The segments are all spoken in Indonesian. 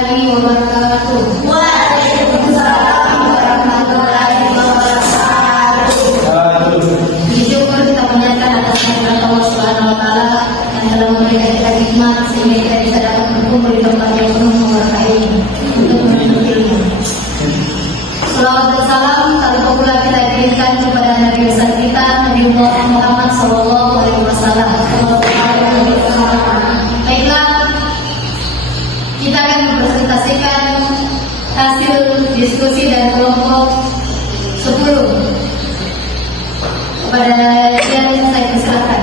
warahmatullahi wabarakatuh. Waalaikumsalam warahmatullahi wabarakatuh. Bersyukur kita menyatakan atas nikmat Allah Subhanahu wa taala yang telah memberikan kita nikmat sehingga kita bisa dapat berkumpul di tempat yang penuh keberkahan ini untuk menuntut ilmu. Salawat dan salam tanpa pula kita kirimkan kepada Nabi besar kita Nabi Muhammad Sallallahu Alaihi Wasallam. Baiklah, kita akan mempresentasikan hasil diskusi dan kelompok 10. Kepada yang saya persilakan.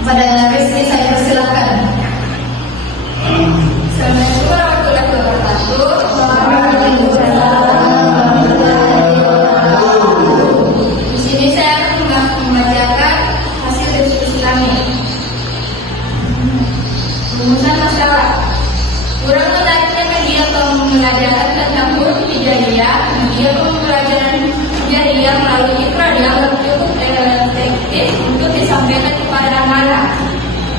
Kepada Rizky saya persilakan. Assalamualaikum warahmatullahi wabarakatuh. Di sini saya akan membacakan hasil diskusi kami. Rumusan masalah. Kurang menariknya media pembelajaran tentang huruf hijaiyah, media pembelajaran hijaiyah melalui ikrar dianggap cukup efektif untuk disampaikan kepada anak-anak.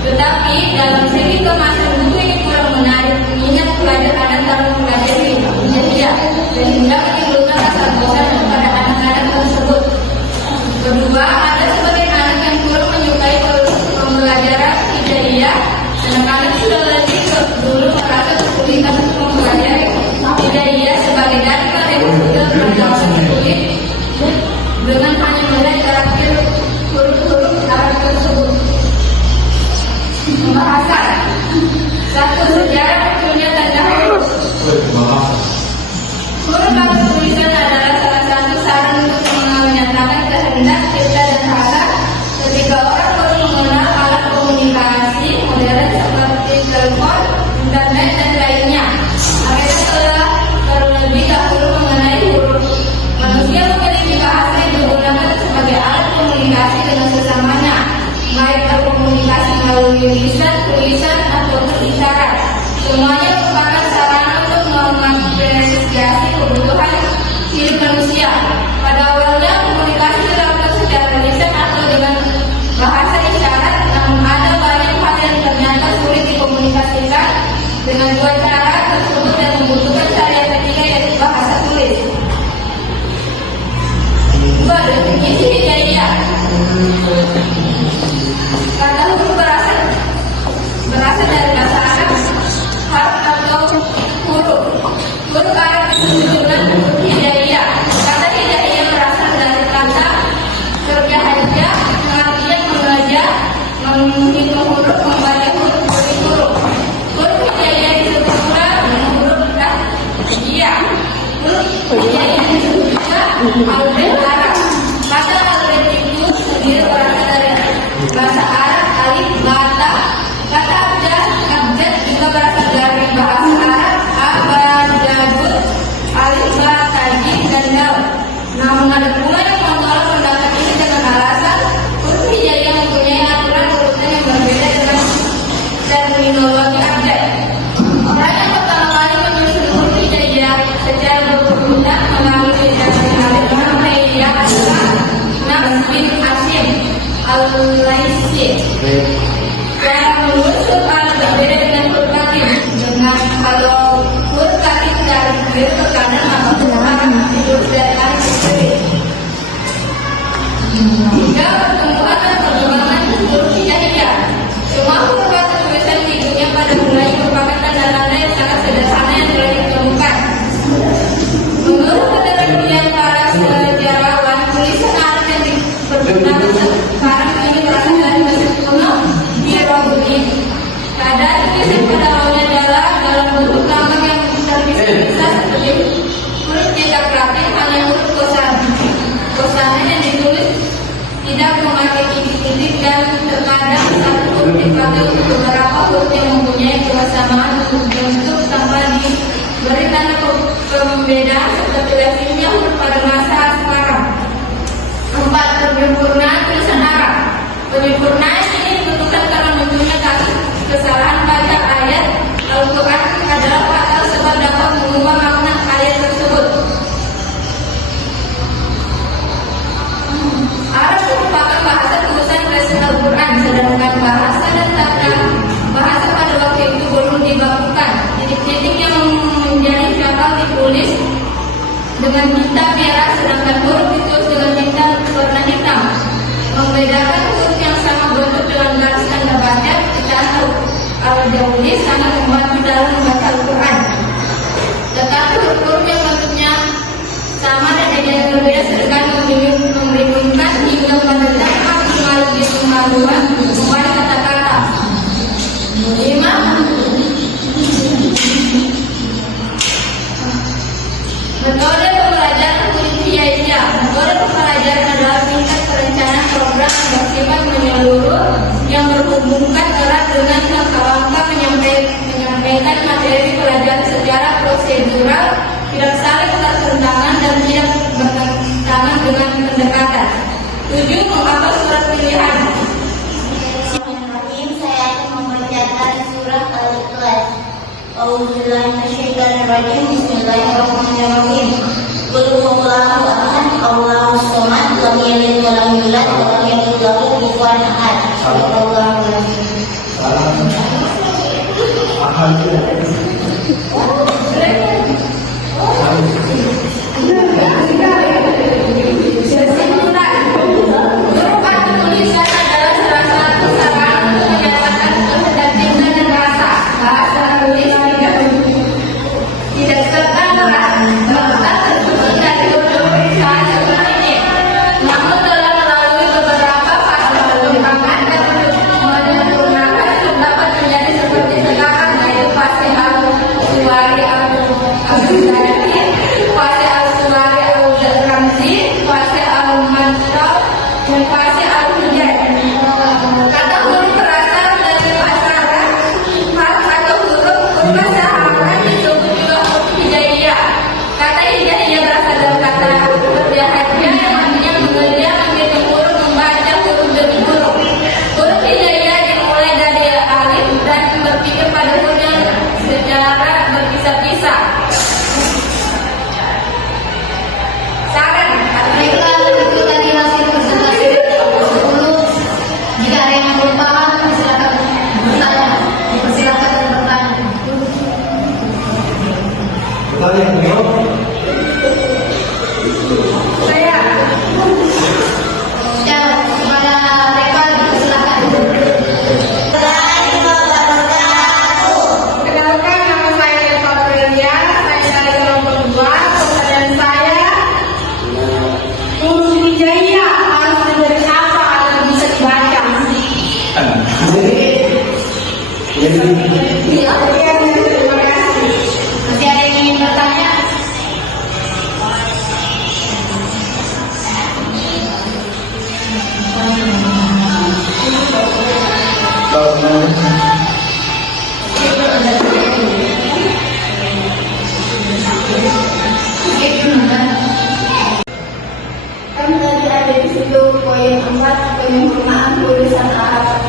Tetapi dalam segi kemasan buku ini kurang menarik minat pelajar anak dalam mempelajari hijaiyah sehingga menimbulkan rasa bosan kepada anak-anak tersebut. Kedua, ada sebagian anak yang kurang menyukai pembelajaran hijaiyah. Anak-anak sudah lebih dulu merasa kesulitan untuk mempelajari hijaiyah sebagai dari mereka sudah belajar sulit dengan hanya melihat karakter huruf-huruf Arab tersebut. Pembahasan 1. Sejarah munculnya tanda huruf. Huruf atau tulisan adalah salah satu saran untuk menyatakan kehendak, cipta, dan rasa ketika orang baru mengenal alat komunikasi modern seperti telepon, internet, dan lainnya. Mereka telah terlebih dahulu mengenai huruf. Manusia memiliki bahasa yang digunakan sebagai alat komunikasi dengan sesamanya, baik berkomunikasi melalui lisan, tulisan, ataupun isyarat. Semuanya merupakan sarana untuk mengapresiasi kebutuhan hidup manusia. Pada awalnya komunikasi dilakukan secara lisan atau dengan bahasa isyarat, namun ada banyak hal yang ternyata sulit dikomunikasikan dengan dua cara tersebut dan membutuhkan cara yang ketiga yaitu bahasa tulis. 2. Definisi hijaiyah. Kata huruf berasal dari bahasa Arab, harf atau huruf. Huruf Arab disebut dengan huruf hijaiyah. Kata hijaiyah berasal dari kata kerja haja, pengertian mengajar, menghitung huruf, membaca huruf, menulis huruf. Huruf hijaiyah disebut pula dengan huruf hijaiyah. Huruf hijaiyah disebut juga alfabet Arab. Kata alfabet itu sendiri berasal dari bahasa Arab alif bata. Kata abjad juga berasal dari bahasa Arab abjadud alif bata jim dan dal. Namun ada pula yang menolak pendapat ini dengan alasan huruf hijaiyah mempunyai aturan urutan yang berbeda dengan terminologi abjad. Orang yang pertama kali menyusun huruf hijaiyah secara berurutan melalui jasa alif yang adalah Nafs bin Asim Al-Laisi. Cara menulis huruf Arab berbeda dengan huruf Latin. Dengan kalau huruf Latin dari kiri ke kanan, maka huruf Arab ditulis dari kanan ke kiri. Hingga pertumbuhan dan perkembangan huruf hijaiyah. Semua huruf atau tulisan di dunia pada mulanya merupakan tanda-tanda yang sangat sederhana yang telah ditemukan. Menurut penelitian para sejarawan, tulisan Arab yang dipergunakan sekarang ini berasal dari Mesir kuno hieroglif. Kadang tulisan pada awalnya adalah dalam bentuk gambar yang terpisah-pisah seperti huruf cetak Latin, hanya huruf kosanan yang ditulis tidak memakai titik-titik dan terkadang satu huruf dipakai untuk beberapa huruf yang mempunyai kesamaan bentuk tanpa diberi tanda pembedaan seperti lazimnya huruf pada masa sekarang. 4. Penyempurnaan tulisan Arab. Penyempurnaan ini dibutuhkan karena munculnya kasus kesalahan pada ayat Al-Quran adalah fatal sebab dapat mengubah makna ayat tersebut. Arab merupakan bahasa tulisan versi Al-Quran, sedangkan bahasa dan tata bahasa pada waktu Membedakan huruf yang sama bentuk dengan garis tanda baca dicatat al-jawli sangat membantu dalam membaca Al-Quran. Tetapi huruf yang bentuknya sama dan ejaan yang berbeda seringkali membingungkan hingga mendatangkan kemaluan membaca kata-kata. 5. Metode pembelajaran kulit hijaiyah. Metode pembelajaran adalah tingkat perencanaan program yang bersifat menyeluruh yang berhubungan erat dengan langkah-langkah menyampaikan materi pelajaran secara prosedural, tidak saling bertentangan dan tidak bertentangan dengan pendekatan. 7. Menghafal surat pilihan. Bismillahirrahmanirrahim. Saya akan membacakan surah Al-Ikhlas. Auzubillahiminasyaitonirrajim. Bismillahirrahmanirrahim. Qul huwallahu ahad, Allahus samad, lam yalid wa lam yulad wa lam yakul lahu kufuwan ahad. Shadaqallahu Tulisan adalah salah satu sarana untuk menyatakan kehendak cinta dan rasa. Bahasa tulis tidak serta merta tersusun dari huruf pemeriksaan seperti ini. Namun telah melalui beberapa fase perkembangan dan menyempurnakan untuk dapat menjadi seperti sekarang, yaitu fase al-suwari al-zahiri, fase al-suwari al-ramzi, fase al-mantab, dan fase al-hujan. Kata huruf berasal dari bahasa Arab. Harf atau huruf berbahasa disebut juga huruf hijaiyah. Kata hijaiyah berasal dari kata berjahajah yang artinya mengelia, menghitung huruf, membaca huruf demi huruf. Huruf hijaiyah dimulai dari alif dan berpikir pada huruf yang secara berpisah-pisah. Saran, Mereka itu tadi hasil presentasi 10. Jika ada yang belum paham, silakan bertanya. Dipersilakan bertanya. saya Ya, kepada mereka dipersilakan. Kenalkan, nama saya Eva Aurelia, saya dari kelompok 2. Pertanyaan saya, huruf hijaiyah harus dari apa agar bisa dibaca? Terima kasih. Masih ada yang ingin bertanya? Kan tadi ada di situ poin 4 penyempurnaan tulisan Arab.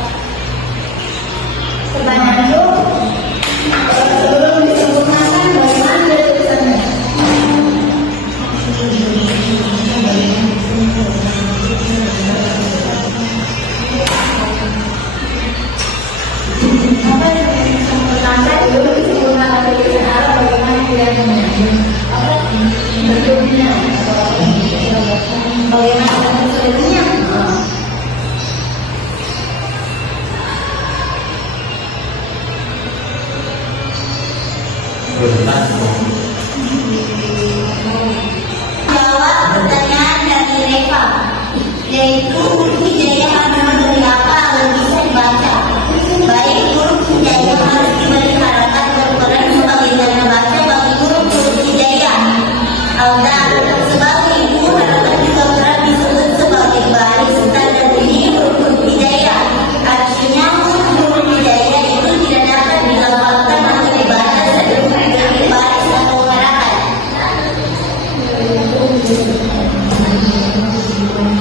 Pertanyaan itu, sebelum disempurnakan bagaimana dari tulisannya? Apa yang disempurnakan dulu disempurnakan tulisan Arab bagaimana kelihatannya? Apa bentuknya? Bagaimana bentuk tulisannya? Jawab pertanyaan dari Reva, yaitu huruf hijaiyah adalah dari apa agar bisa dibaca. Baik, huruf hijaiyah harus diberi harakat berperan sebagai tanda baca bagi huruf hijaiyah. Alda, sebagai ibu harakat juga kerap disebut sebagai baris tanda bunyi huruf hijaiyah. Artinya huruf hijaiyah itu tidak dapat dilafalkan atau dibaca sebelum diberi baris atau harakat.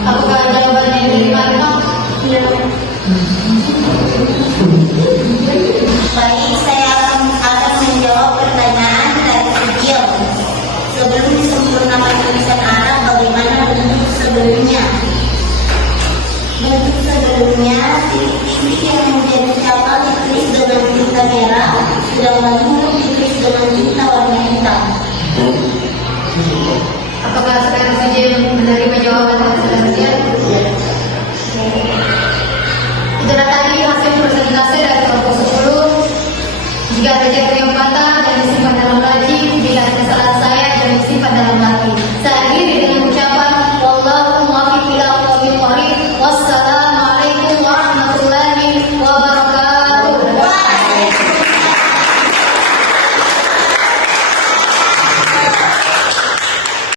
Apakah jawaban yang diterima? Baik, saya akan menjawab pertanyaan dari Sugio. Sebelum disempurnakan tulisan Arab, bagaimana bentuk sebelumnya? Bentuk sebelumnya, titik-titik yang menjadi capal ditulis dengan tinta merah, sedangkan huruf ditulis dengan tinta warna hitam. Apakah sekarang saja menerima jawaban dari saudara? juga rezeki yang